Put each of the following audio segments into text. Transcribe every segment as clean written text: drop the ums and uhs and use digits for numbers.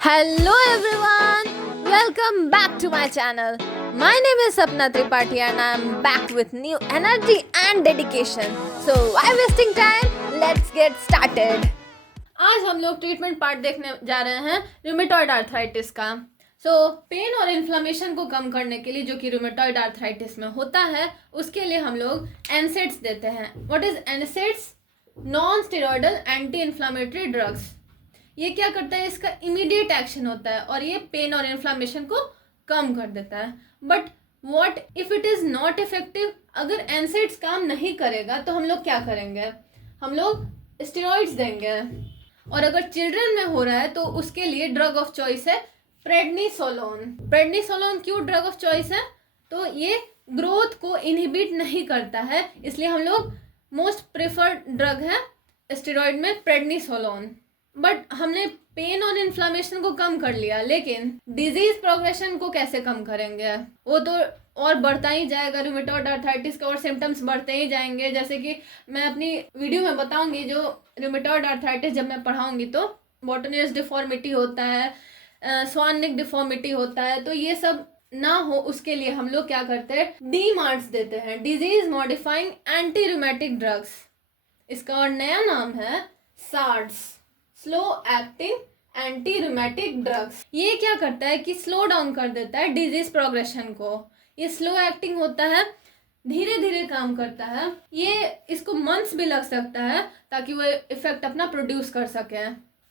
Hello everyone, welcome back to my channel. My name is Sapna Tripathi and I am back with new energy and dedication. So why wasting time? Let's get started. आज हम लोग treatment part देखने जा रहे हैं rheumatoid arthritis का। Pen और inflammation को कम करने के लिए जो कि रूमेटॉइड आर्थराइटिस में होता है उसके लिए हम लोग एनसेड्स देते हैं। What is NSAIDs? Non steroidal anti inflammatory drugs. ये क्या करता है? इसका इमीडिएट एक्शन होता है और ये पेन और इन्फ्लामेशन को कम कर देता है। But what if it is not effective? अगर एनसेड्स काम नहीं करेगा तो हम लोग क्या करेंगे? हम लोग स्टेरॉइड्स देंगे। और अगर चिल्ड्रन में हो रहा है तो उसके लिए ड्रग ऑफ चॉइस है प्रेडनिसोलोन। प्रेडनिसोलोन क्यों ड्रग ऑफ चॉइस है? तो ये ग्रोथ को इनहिबिट नहीं करता है, इसलिए हम लोग मोस्ट प्रेफर्ड ड्रग है स्टेरॉइड में प्रेडनिसोलोन। बट हमने पेन और इन्फ्लामेशन को कम कर लिया, लेकिन डिजीज प्रोग्रेशन को कैसे कम करेंगे? वो तो और बढ़ता ही जाएगा। रूमेटॉइड आर्थराइटिस के और सिम्टम्स बढ़ते ही जाएंगे। जैसे कि मैं अपनी वीडियो में बताऊंगी, जो रूमेटॉइड आर्थराइटिस जब मैं पढ़ाऊंगी तो बॉटनियस डिफॉर्मिटी होता है, स्वानिक डिफॉर्मिटी होता है, तो ये सब ना हो उसके लिए हम लोग क्या करते हैं? डीमार्ट्स देते हैं, disease modifying anti rheumatic drugs. इसका और नया नाम है SAARDs, slow acting anti rheumatic drugs. ये क्या करता है कि स्लो डाउन कर देता है डिजीज प्रोग्रेशन को। ये स्लो एक्टिंग होता है, धीरे धीरे काम करता है। ये इसको मंथ्स भी लग सकता है ताकि वो इफेक्ट अपना प्रोड्यूस कर सके।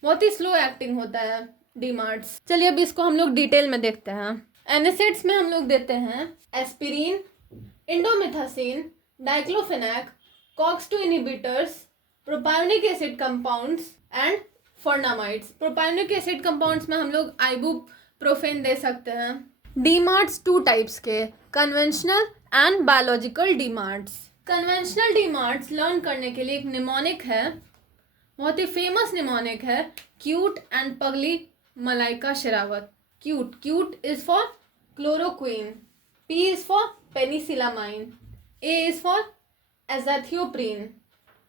बहुत ही स्लो एक्टिंग होता है डीमार्ट्स। चलिए अब इसको हम लोग डिटेल में देखते हैं। एनेसेड्स में हम लोग देते हैं aspirin, indomethacin, diclofenac, COX two inhibitors, propionic acid compounds and fenamates. Propionic acid compounds में हम लोग आइबुप्रोफेन दे सकते हैं। डीमार्ट्स 2 टाइप्स के, conventional and biological DMARDs. Conventional DMARDs learn करने के लिए एक निमोनिक है, बहुत ही फेमस निमोनिक है, क्यूट एंड पगली Malaika Sherawat. Cute is for chloroquine, P is for penicillamine, A is for azathioprine,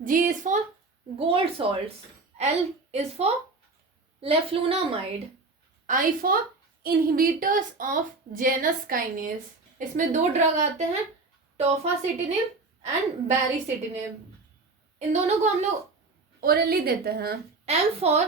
G is for gold salts, L is for leflunomide, I for inhibitors of Janus kinase। इसमें 2 drug आते हैं, टोफासिटिनिब and बैरिसिटिनिब। इन दोनों को हम लोग orally देते हैं। M for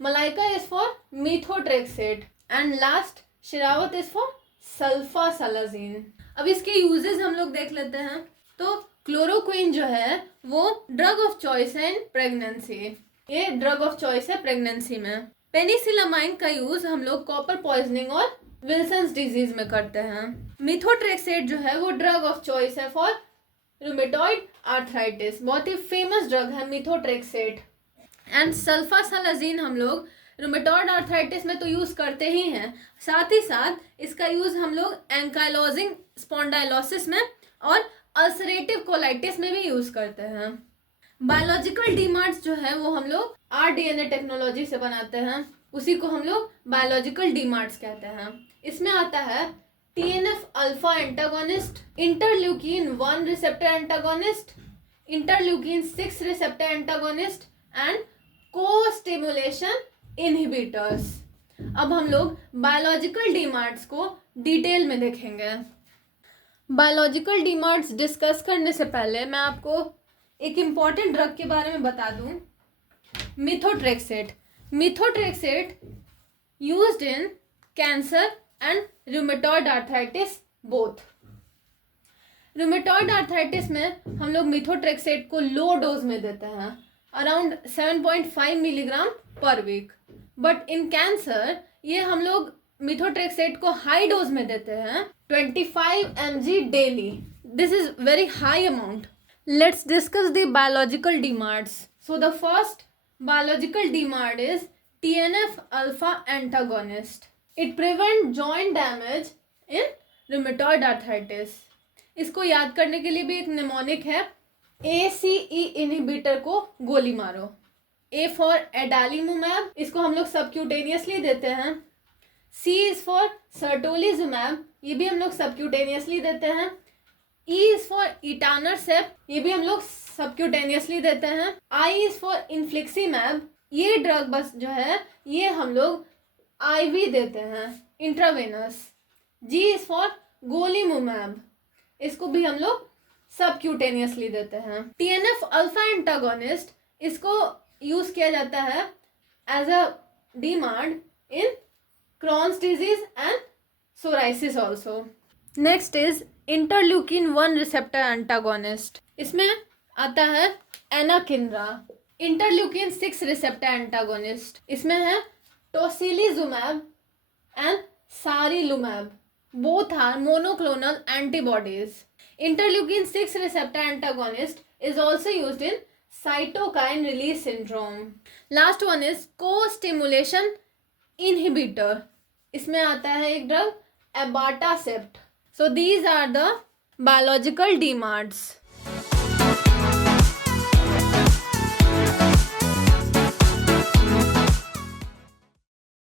Malaika is for methotrexate and last Sherawat is for sulfasalazine. अब इसके यूजेस हम लोग देख लेते हैं। तो क्लोरोक्विन जो है वो ड्रग ऑफ चॉइस है इन प्रेगनेंसी। ये ड्रग ऑफ चॉइस है प्रेगनेंसी में। पेनिसिलामाइन का यूज हम लोग कॉपर पॉइजनिंग और विल्सन्स डिजीज में करते हैं। मिथोट्रेक्सेट जो है वो ड्रग ऑफ चॉइस है फॉर रूमेटॉइड आर्थराइटिस। बहुत ही फेमस ड्रग है मिथोट्रेक्सेट। एंड सल्फासालाजीन हम लोग रूमेटॉइड आर्थराइटिस में तो यूज करते ही हैं, साथ ही साथ इसका यूज हम लोग एंकाइलोजिंग स्पॉन्डाइलोसिस में और अल्सरेटिव कोलाइटिस में भी यूज करते हैं। बायोलॉजिकल डीमार्ट्स जो है वो हम लोग आरडीएनए टेक्नोलॉजी से बनाते हैं, उसी को हम लोग बायोलॉजिकल डीमार्ट्स कहते हैं। इसमें आता है TNF alpha antagonist, interleukin 1 receptor antagonist, interleukin 6 receptor antagonist and को स्टिमुलेशन इनहिबिटर्स। अब हम लोग बायोलॉजिकल डीमार्ट्स को डिटेल में देखेंगे। बायोलॉजिकल डीमार्ट्स डिस्कस करने से पहले मैं आपको एक इम्पॉर्टेंट ड्रग के बारे में बता दूं, methotrexate. Methotrexate used in cancer and rheumatoid arthritis both. Rheumatoid arthritis में हम लोग मिथोट्रेक्सेट को लो डोज में देते हैं, around 7.5 milligram per week. But in cancer ये हम लोग मिथोट्रेक्सेट को हाई डोज में देते हैं, 25 mg daily. This is very high amount. Let's discuss the biological DMARDs. So the first biological DMARD is TNF alpha antagonist. It prevents joint damage in rheumatoid arthritis. इसको याद करने के लिए भी एक निमोनिक है, ACE इनहिबिटर को गोली मारो। A for adalimumab, इसको हम लोग सबक्यूटेनियसली देते हैं। C is for सर्टोलिजुमैब, ये भी हम लोग सबक्यूटेनियसली देते हैं। E is for etanercept, ये भी हम लोग सबक्यूटेनियसली देते हैं। I is for infliximab, ये ड्रग बस जो है ये हम लोग आईवी देते हैं, इंट्रावेनस। जी इज फॉर गोलीमुमैब, इसको भी हम लोग सबक्यूटेनियसली देते हैं। टीएनएफ अल्फा एंटागोनिस्ट, इसको यूज किया जाता है as a demand in Crohn's disease and psoriasis also. Next is interleukin 1 receptor antagonist, इसमें आता है एनाकिंड्रा। इंटरल्यूकिन 6 रिसेप्टर एंटागोनिस्ट, इसमें है tocilizumab and सारीलुमैब, both are monoclonal antibodies. Interleukin 6 receptor antagonist is also used in cytokine release syndrome. Last one is co-stimulation inhibitor, इसमें आता है एक drug abatacept. So these are the biological DMARDs.